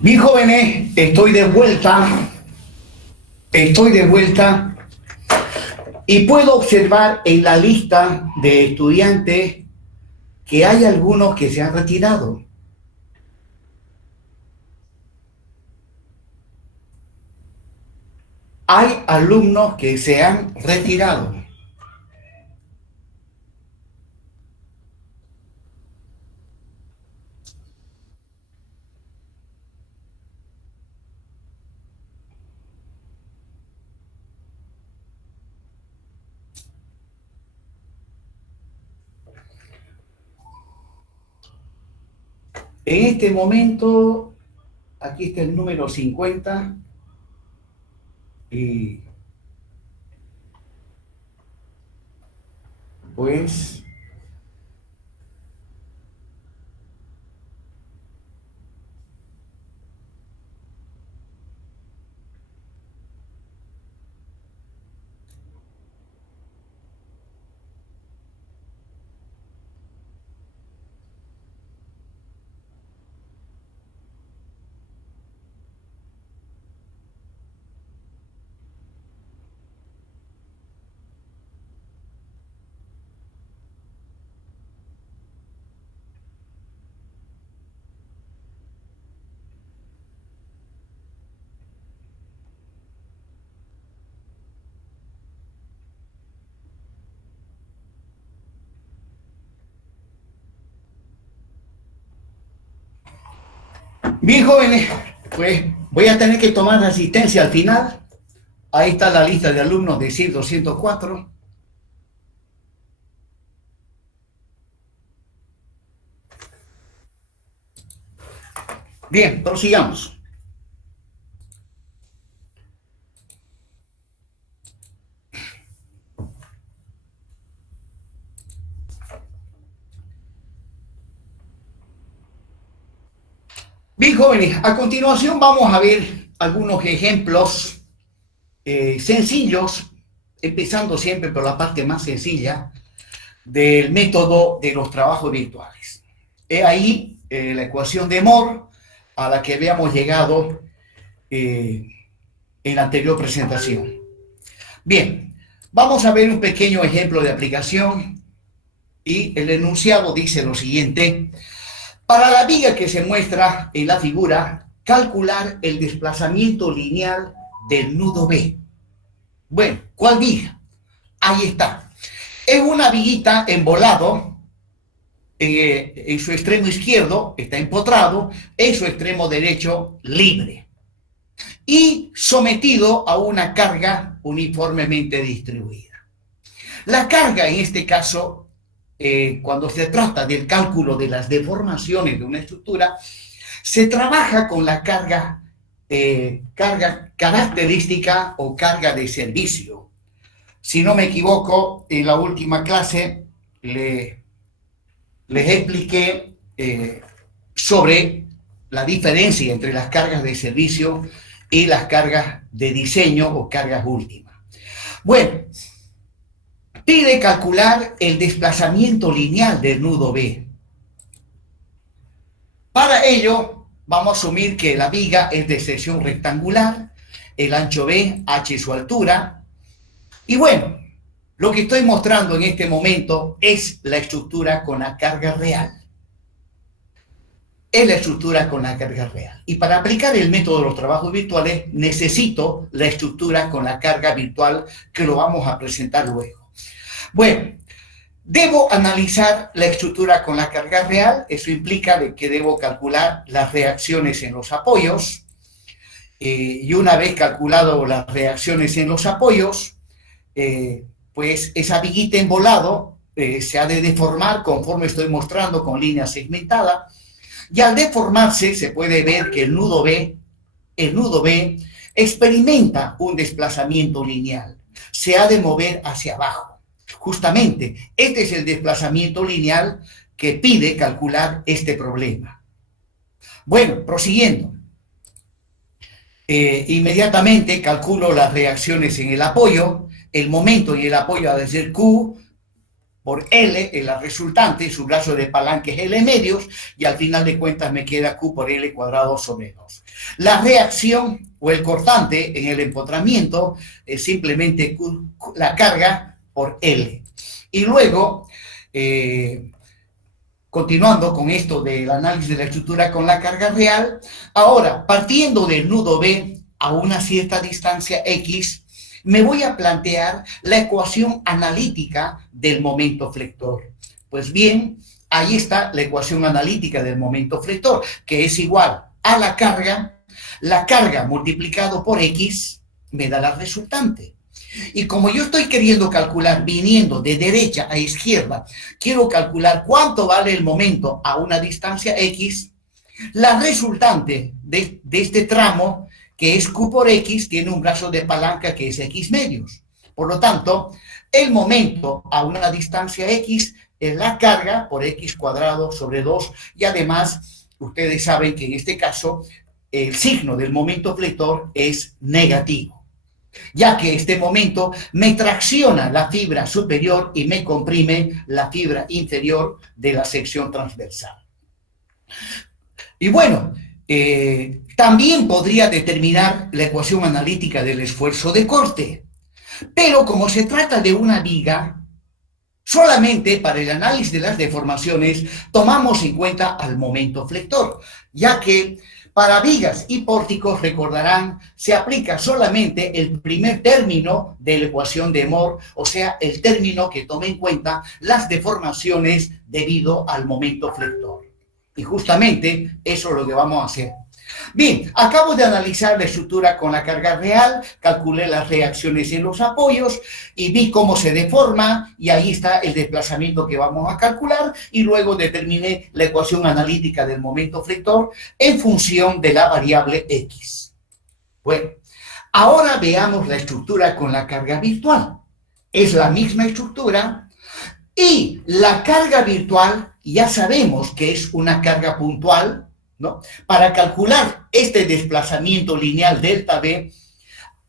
Mis jóvenes, estoy de vuelta y puedo observar en la lista de estudiantes que hay algunos que se han retirado. Hay alumnos que se han retirado. En este momento, aquí está el número 50 y pues mis jóvenes, pues voy a tener que tomar asistencia al final. Ahí está la lista de alumnos de CIR 204. Bien, prosigamos. Bien, jóvenes, a continuación vamos a ver algunos ejemplos sencillos, empezando siempre por la parte más sencilla del método de los trabajos virtuales. He ahí la ecuación de Moore a la que habíamos llegado en la anterior presentación. Bien, vamos a ver un pequeño ejemplo de aplicación y el enunciado dice lo siguiente. Para la viga que se muestra en la figura, calcular el desplazamiento lineal del nudo B. Bueno, ¿cuál viga? Ahí está. Es una viguita embolado, en su extremo izquierdo está empotrado, en su extremo derecho libre y sometido a una carga uniformemente distribuida. La carga en este caso, cuando se trata del cálculo de las deformaciones de una estructura, se trabaja con la carga característica o carga de servicio. Si no me equivoco, en la última clase les expliqué sobre la diferencia entre las cargas de servicio y las cargas de diseño o cargas últimas. Bueno, pide calcular el desplazamiento lineal del nudo B. Para ello, vamos a asumir que la viga es de sección rectangular, el ancho B, h su altura. Y bueno, lo que estoy mostrando en este momento es la estructura con la carga real. Es la estructura con la carga real. Y para aplicar el método de los trabajos virtuales, necesito la estructura con la carga virtual que lo vamos a presentar luego. Bueno, debo analizar la estructura con la carga real. Eso implica de que debo calcular las reacciones en los apoyos. Y una vez calculado las reacciones en los apoyos, pues esa viguita en volado se ha de deformar conforme estoy mostrando con línea segmentada. Y al deformarse se puede ver que el nudo B experimenta un desplazamiento lineal. Se ha de mover hacia abajo. Justamente, este es el desplazamiento lineal que pide calcular este problema. Bueno, prosiguiendo. Inmediatamente calculo las reacciones en el apoyo. El momento en el apoyo ha de ser Q por L en la resultante, su brazo de palanca es L medios, y al final de cuentas me queda Q por L cuadrado sobre 2. La reacción o el cortante en el empotramiento es simplemente la carga por L. Y luego, continuando con esto del análisis de la estructura con la carga real, ahora, partiendo del nudo B a una cierta distancia X, me voy a plantear la ecuación analítica del momento flector. Pues bien, ahí está la ecuación analítica del momento flector, que es igual a la carga multiplicado por X me da la resultante. Y como yo estoy queriendo calcular viniendo de derecha a izquierda, quiero calcular cuánto vale el momento a una distancia X, la resultante de este tramo, que es Q por X, tiene un brazo de palanca que es X medios. Por lo tanto, el momento a una distancia X es la carga por X cuadrado sobre 2, y además, ustedes saben que en este caso, el signo del momento flector es negativo, ya que este momento me tracciona la fibra superior y me comprime la fibra inferior de la sección transversal. Y bueno, también podría determinar la ecuación analítica del esfuerzo de corte, pero como se trata de una viga, solamente para el análisis de las deformaciones tomamos en cuenta al momento flector, ya que para vigas y pórticos, recordarán, se aplica solamente el primer término de la ecuación de Mohr, o sea, el término que toma en cuenta las deformaciones debido al momento flector. Y justamente eso es lo que vamos a hacer. Bien, acabo de analizar la estructura con la carga real, calculé las reacciones en los apoyos y vi cómo se deforma, y ahí está el desplazamiento que vamos a calcular, y luego determiné la ecuación analítica del momento flector en función de la variable X. Bueno, ahora veamos la estructura con la carga virtual. Es la misma estructura, y la carga virtual ya sabemos que es una carga puntual, ¿no? Para calcular este desplazamiento lineal delta B,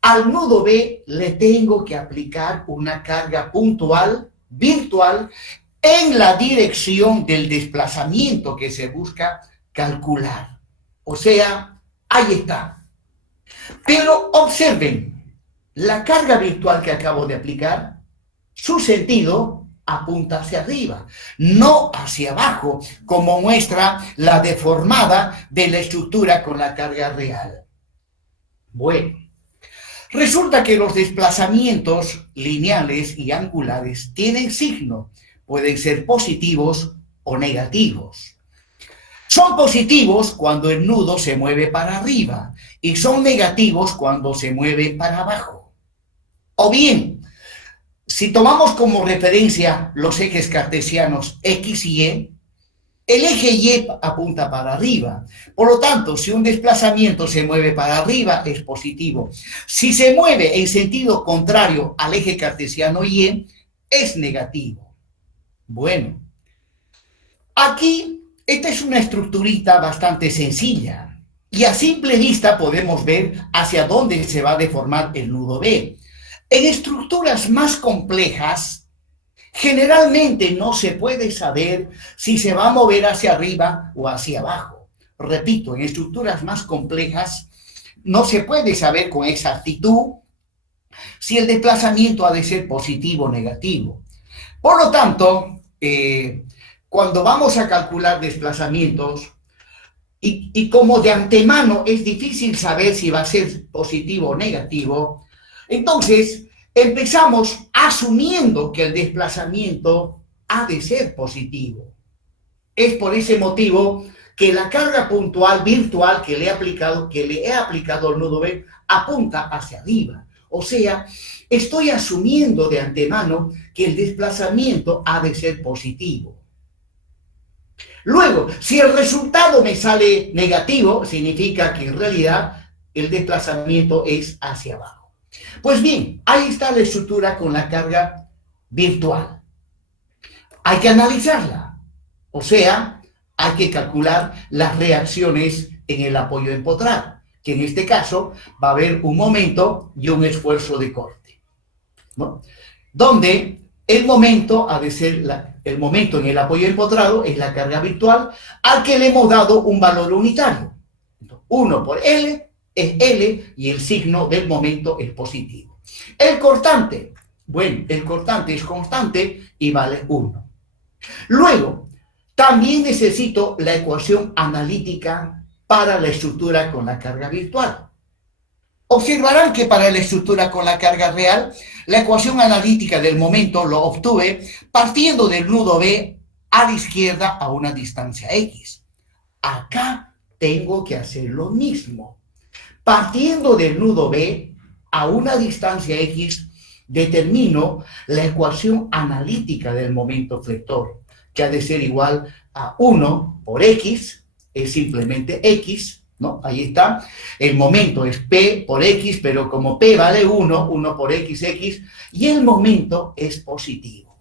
al nudo B le tengo que aplicar una carga puntual, virtual, en la dirección del desplazamiento que se busca calcular. O sea, ahí está. Pero observen, la carga virtual que acabo de aplicar, su sentido apunta hacia arriba, no hacia abajo, como muestra la deformada de la estructura con la carga real. Bueno, resulta que los desplazamientos lineales y angulares tienen signo, pueden ser positivos o negativos. Son positivos cuando el nudo se mueve para arriba y son negativos cuando se mueve para abajo. O bien, si tomamos como referencia los ejes cartesianos X y Y, el eje Y apunta para arriba. Por lo tanto, si un desplazamiento se mueve para arriba, es positivo. Si se mueve en sentido contrario al eje cartesiano Y, es negativo. Bueno, aquí esta es una estructurita bastante sencilla, y a simple vista podemos ver hacia dónde se va a deformar el nudo B. En estructuras más complejas, generalmente no se puede saber si se va a mover hacia arriba o hacia abajo. Repito, en estructuras más complejas no se puede saber con exactitud si el desplazamiento ha de ser positivo o negativo. Por lo tanto, cuando vamos a calcular desplazamientos, y como de antemano es difícil saber si va a ser positivo o negativo, entonces empezamos asumiendo que el desplazamiento ha de ser positivo. Es por ese motivo que la carga puntual virtual que le he aplicado al nudo B apunta hacia arriba. O sea, estoy asumiendo de antemano que el desplazamiento ha de ser positivo. Luego, si el resultado me sale negativo, significa que en realidad el desplazamiento es hacia abajo. Pues bien, ahí está la estructura con la carga virtual. Hay que analizarla, o sea, hay que calcular las reacciones en el apoyo empotrado, que en este caso va a haber un momento y un esfuerzo de corte, ¿no? Donde el momento ha de ser el momento en el apoyo empotrado es la carga virtual al que le hemos dado un valor unitario. 1 por L es L y el signo del momento es positivo. El cortante, bueno, el cortante es constante y vale 1. Luego, también necesito la ecuación analítica para la estructura con la carga virtual. Observarán que para la estructura con la carga real, la ecuación analítica del momento lo obtuve partiendo del nudo B a la izquierda a una distancia X. Acá tengo que hacer lo mismo. Partiendo del nudo B a una distancia X, determino la ecuación analítica del momento flector, que ha de ser igual a 1 por X, es simplemente X, ¿no? Ahí está. El momento es P por X, pero como P vale 1 por X, y el momento es positivo.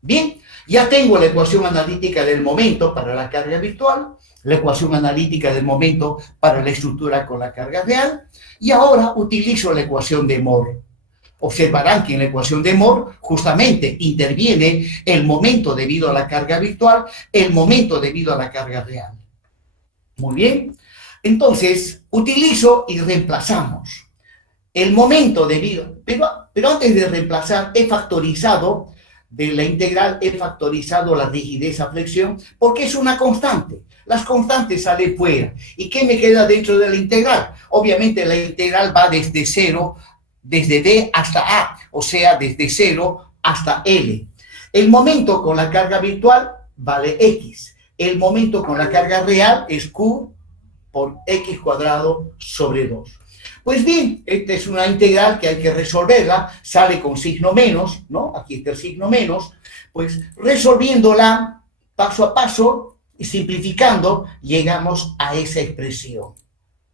Bien, ya tengo la ecuación analítica del momento para la carga virtual, la ecuación analítica del momento para la estructura con la carga real, y ahora utilizo la ecuación de Moore. Observarán que en la ecuación de Moore justamente interviene el momento debido a la carga virtual, el momento debido a la carga real. Muy bien, entonces utilizo y reemplazamos el momento debido, pero antes de reemplazar he factorizado de la integral, he factorizado la rigidez a flexión porque es una constante. Las constantes salen fuera. ¿Y qué me queda dentro de la integral? Obviamente la integral va desde 0, desde D hasta A, o sea, desde 0 hasta L. El momento con la carga virtual vale X. El momento con la carga real es Q por X cuadrado sobre 2. Pues bien, esta es una integral que hay que resolverla, sale con signo menos, ¿no? Aquí está el signo menos, pues resolviéndola paso a paso y simplificando, llegamos a esa expresión,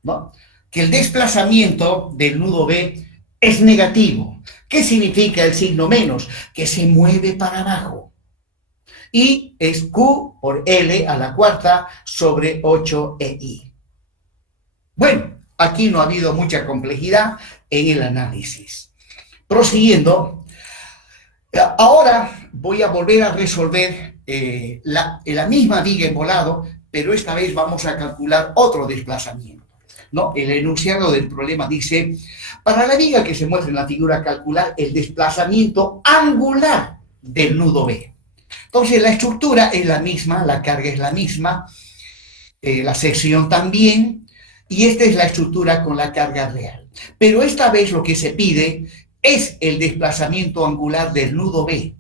¿no? Que el desplazamiento del nudo B es negativo. ¿Qué significa el signo menos? Que se mueve para abajo. Y es Q por L a la cuarta sobre 8EI. Bueno, aquí no ha habido mucha complejidad en el análisis. Prosiguiendo, ahora voy a volver a resolver la misma viga en volado, pero esta vez vamos a calcular otro desplazamiento, ¿no? El enunciado del problema dice, para la viga que se muestra en la figura, calcular el desplazamiento angular del nudo B. Entonces la estructura es la misma, la carga es la misma, la sección también, y esta es la estructura con la carga real. Pero esta vez lo que se pide es el desplazamiento angular del nudo B.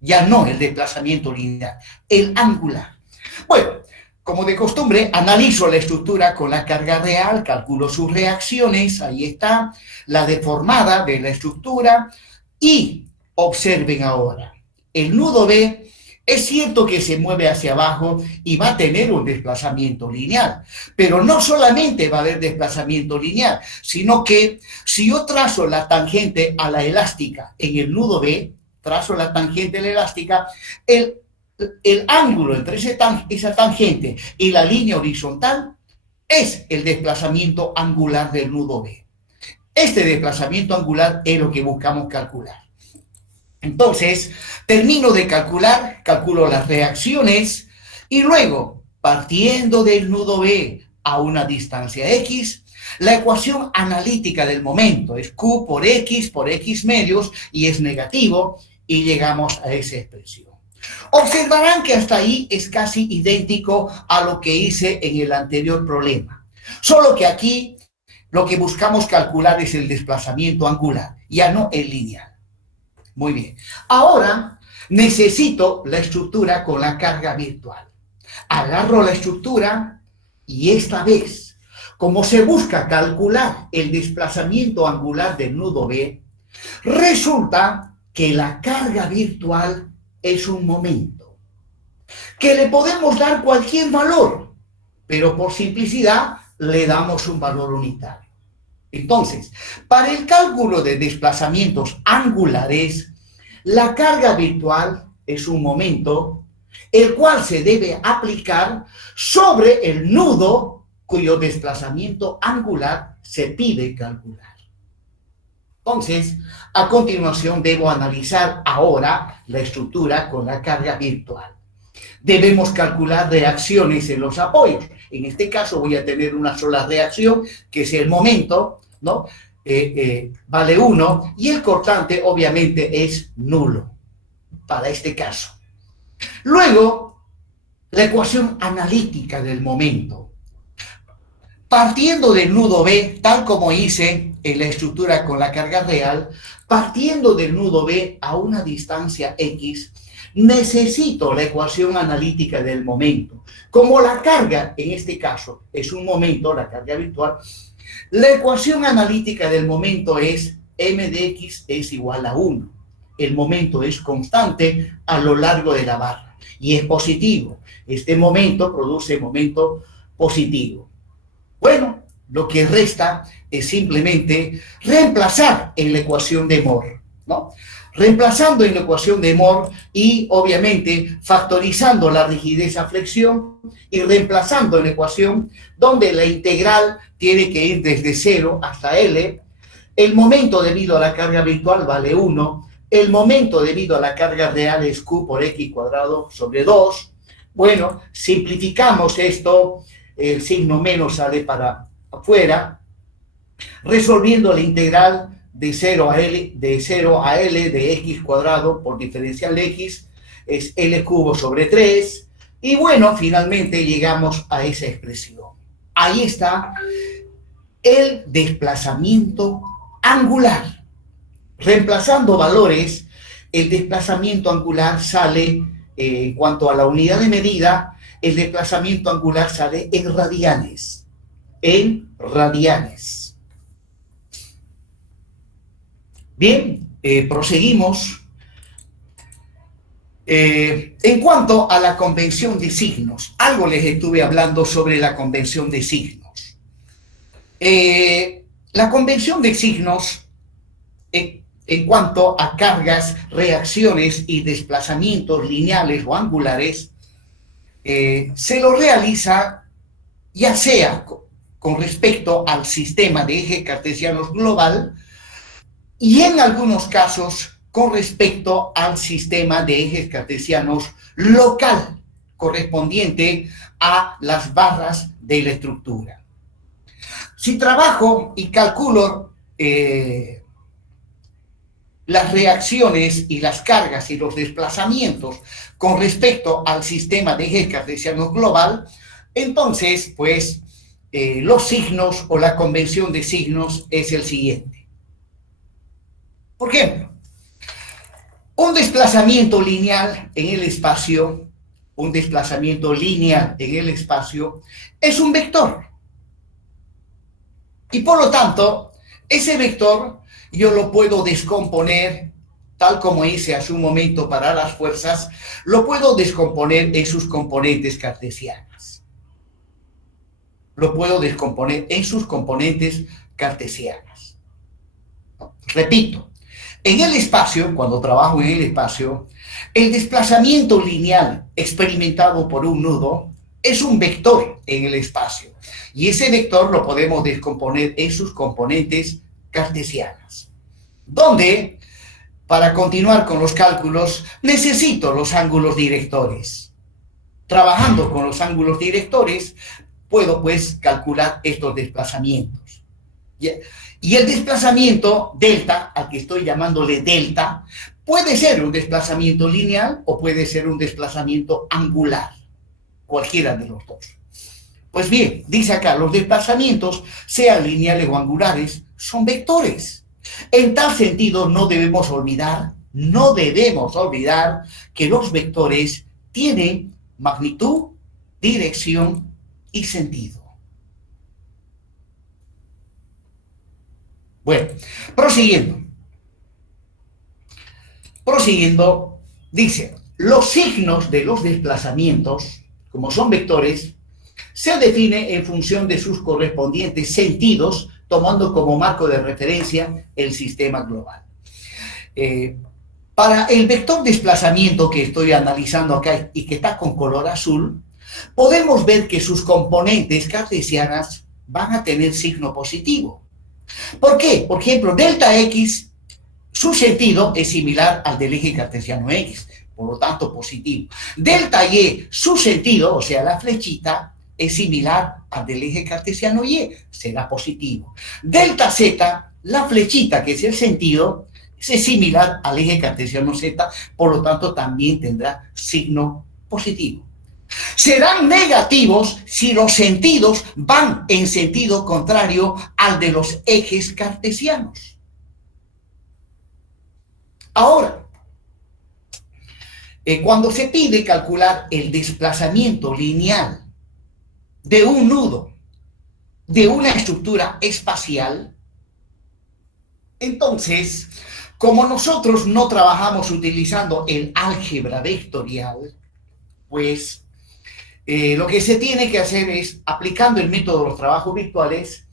Ya no el desplazamiento lineal, el angular. Bueno, como de costumbre, analizo la estructura con la carga real, calculo sus reacciones, ahí está, la deformada de la estructura, y observen ahora, el nudo B es cierto que se mueve hacia abajo y va a tener un desplazamiento lineal, pero no solamente va a haber desplazamiento lineal, sino que si yo trazo la tangente a la elástica en el nudo B, trazo la tangente a la elástica, el ángulo entre esa tangente y la línea horizontal es el desplazamiento angular del nudo B. Este desplazamiento angular es lo que buscamos calcular. Entonces, termino de calcular, calculo las reacciones y luego, partiendo del nudo B a una distancia X, la ecuación analítica del momento es Q por X medios y es negativo y llegamos a esa expresión. Observarán que hasta ahí es casi idéntico a lo que hice en el anterior problema, solo que aquí lo que buscamos calcular es el desplazamiento angular, ya no el lineal. Muy bien. Ahora necesito la estructura con la carga virtual. Agarro la estructura y esta vez, como se busca calcular el desplazamiento angular del nudo B, resulta que la carga virtual es un momento, que le podemos dar cualquier valor, pero por simplicidad le damos un valor unitario. Entonces, para el cálculo de desplazamientos angulares, la carga virtual es un momento el cual se debe aplicar sobre el nudo cuyo desplazamiento angular se pide calcular. Entonces, a continuación debo analizar ahora la estructura con la carga virtual. Debemos calcular reacciones en los apoyos. En este caso voy a tener una sola reacción, que es el momento, ¿no? Vale 1, y el cortante obviamente es nulo para este caso. Luego, la ecuación analítica del momento. Partiendo del nudo B, tal como hice en la estructura con la carga real, partiendo del nudo B a una distancia X, necesito la ecuación analítica del momento. Como la carga, en este caso, es un momento, la carga virtual, la ecuación analítica del momento es m de x es igual a 1. El momento es constante a lo largo de la barra y es positivo. Este momento produce momento positivo. Bueno, lo que resta es simplemente reemplazar en la ecuación de Moore, ¿no? Reemplazando en la ecuación de Moore y obviamente factorizando la rigidez a flexión y reemplazando en la ecuación donde la integral tiene que ir desde 0 hasta L. El momento debido a la carga virtual vale 1. El momento debido a la carga real es Q por X cuadrado sobre 2. Bueno, simplificamos esto, el signo menos sale para afuera, resolviendo la integral de 0 a L de X cuadrado por diferencial de X es L cubo sobre 3. Y bueno, finalmente llegamos a esa expresión. Ahí está el desplazamiento angular. Reemplazando valores, el desplazamiento angular sale, en cuanto a la unidad de medida, el desplazamiento angular sale en radianes. En radianes. Bien, proseguimos. En cuanto a la convención de signos, algo les estuve hablando sobre la convención de signos. La convención de signos, en cuanto a cargas, reacciones y desplazamientos lineales o angulares, se lo realiza ya sea con respecto al sistema de ejes cartesianos global y en algunos casos con respecto al sistema de ejes cartesianos local, correspondiente a las barras de la estructura. Si trabajo y calculo las reacciones y las cargas y los desplazamientos con respecto al sistema de ejes cartesianos global, entonces, pues, los signos o la convención de signos es el siguiente. Por ejemplo, un desplazamiento lineal en el espacio, es un vector. Y por lo tanto, ese vector yo lo puedo descomponer, tal como hice hace un momento para las fuerzas, lo puedo descomponer en sus componentes cartesianas. Repito. En el espacio, cuando trabajo en el espacio, el desplazamiento lineal experimentado por un nudo es un vector en el espacio. Y ese vector lo podemos descomponer en sus componentes cartesianas. Donde, para continuar con los cálculos, necesito los ángulos directores. Trabajando con los ángulos directores, puedo pues calcular estos desplazamientos. Y el desplazamiento delta, al que estoy llamándole delta, puede ser un desplazamiento lineal o puede ser un desplazamiento angular, cualquiera de los dos. Pues bien, dice acá, los desplazamientos, sean lineales o angulares, son vectores. En tal sentido, no debemos olvidar que los vectores tienen magnitud, dirección y sentido. Bueno, prosiguiendo, dice, los signos de los desplazamientos, como son vectores, se definen en función de sus correspondientes sentidos, tomando como marco de referencia el sistema global. Para el vector desplazamiento que estoy analizando acá y que está con color azul, podemos ver que sus componentes cartesianas van a tener signo positivo. ¿Por qué? Por ejemplo, delta X su sentido es similar al del eje cartesiano X, por lo tanto positivo. Delta Y, su sentido, o sea, la flechita, es similar al del eje cartesiano Y, será positivo. Delta Z, la flechita, que es el sentido, es similar al eje cartesiano Z, por lo tanto también tendrá signo positivo. Serán negativos si los sentidos van en sentido contrario al de los ejes cartesianos. Ahora, cuando se pide calcular el desplazamiento lineal de un nudo de una estructura espacial, entonces, como nosotros no trabajamos utilizando el álgebra vectorial, pues lo que se tiene que hacer es, aplicando el método de los trabajos virtuales,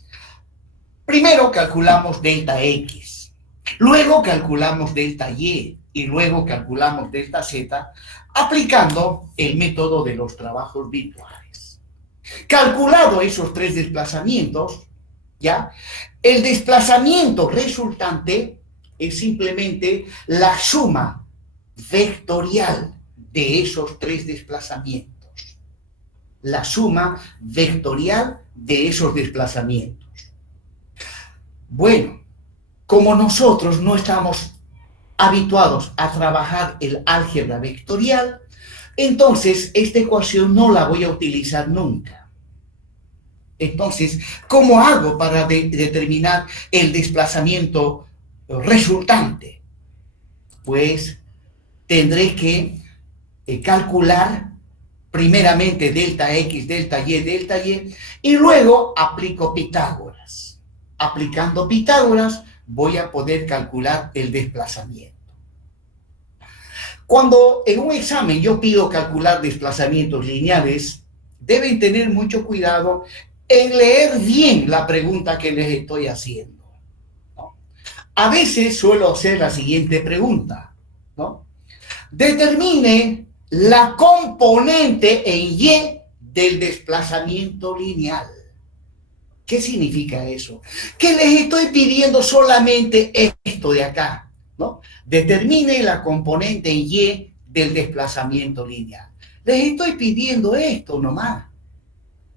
primero calculamos delta X, luego calculamos delta Y y luego calculamos delta Z, aplicando el método de los trabajos virtuales. Calculado esos tres desplazamientos, ¿ya? El desplazamiento resultante es simplemente la suma vectorial de esos tres desplazamientos. La suma vectorial de esos desplazamientos. Bueno, como nosotros no estamos habituados a trabajar el álgebra vectorial, entonces esta ecuación no la voy a utilizar nunca. Entonces, ¿cómo hago para determinar el desplazamiento resultante? Pues tendré que calcular primeramente delta X, delta Y, y luego aplico Pitágoras. Aplicando Pitágoras voy a poder calcular el desplazamiento. Cuando en un examen yo pido calcular desplazamientos lineales, deben tener mucho cuidado en leer bien la pregunta que les estoy haciendo, ¿no? A veces suelo hacer la siguiente pregunta, ¿no? Determine la componente en Y del desplazamiento lineal. ¿Qué significa eso? Que les estoy pidiendo solamente esto de acá, ¿no? Determine la componente en Y del desplazamiento lineal. Les estoy pidiendo esto nomás.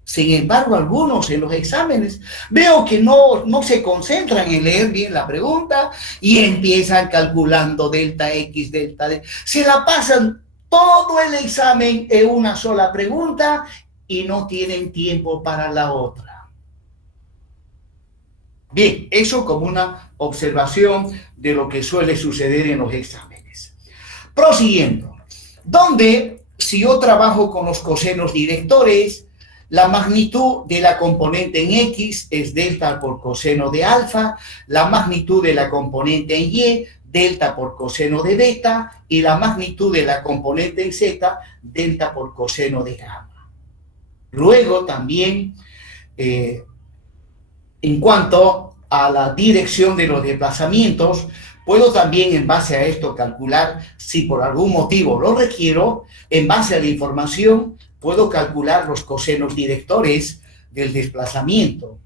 Sin embargo, algunos en los exámenes veo que no se concentran en leer bien la pregunta y empiezan calculando delta X, delta Y. Se la pasan todo el examen en una sola pregunta y no tienen tiempo para la otra. Bien, eso como una observación de lo que suele suceder en los exámenes. Prosiguiendo, donde si yo trabajo con los cosenos directores, la magnitud de la componente en X es delta por coseno de alfa, la magnitud de la componente en Y, delta por coseno de beta, y la magnitud de la componente en Z, delta por coseno de gamma. Luego también, en cuanto a la dirección de los desplazamientos, puedo también en base a esto calcular, si por algún motivo lo requiero, en base a la información, puedo calcular los cosenos directores del desplazamiento.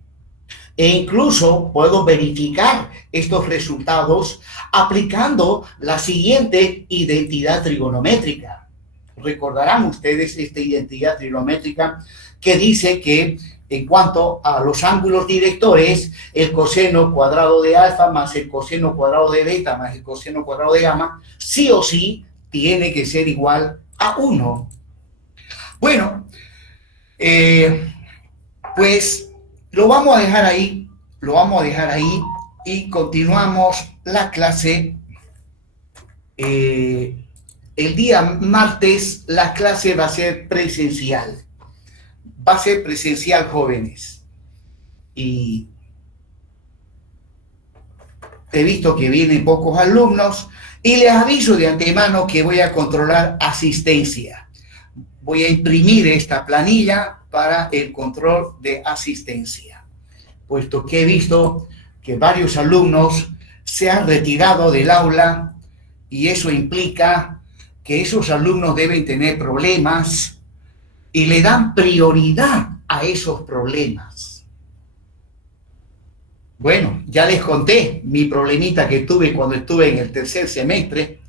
E incluso puedo verificar estos resultados aplicando la siguiente identidad trigonométrica. Recordarán ustedes esta identidad trigonométrica que dice que en cuanto a los ángulos directores, el coseno cuadrado de alfa más el coseno cuadrado de beta más el coseno cuadrado de gamma, sí o sí tiene que ser igual a 1. Bueno, pues lo vamos a dejar ahí y continuamos la clase. El día martes la clase va a ser presencial. Va a ser presencial, jóvenes. Y he visto que vienen pocos alumnos y les aviso de antemano que voy a controlar asistencia. Voy a imprimir esta planilla para el control de asistencia, puesto que he visto que varios alumnos se han retirado del aula y eso implica que esos alumnos deben tener problemas y le dan prioridad a esos problemas. Bueno, ya les conté mi problemita que tuve cuando estuve en el tercer semestre,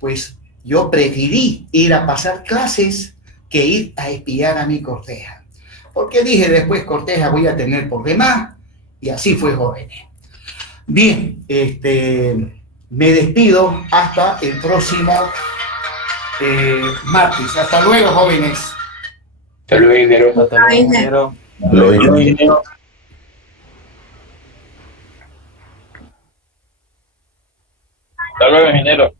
pues yo preferí ir a pasar clases que ir a espiar a mi Corteja. Porque dije después, Corteja voy a tener por demás, y así fue, jóvenes. Bien, me despido hasta el próximo martes. Hasta luego, jóvenes. Hasta luego, ingeniero. Hasta luego, ingeniero. Lo ingeniero. Hasta luego, ingeniero.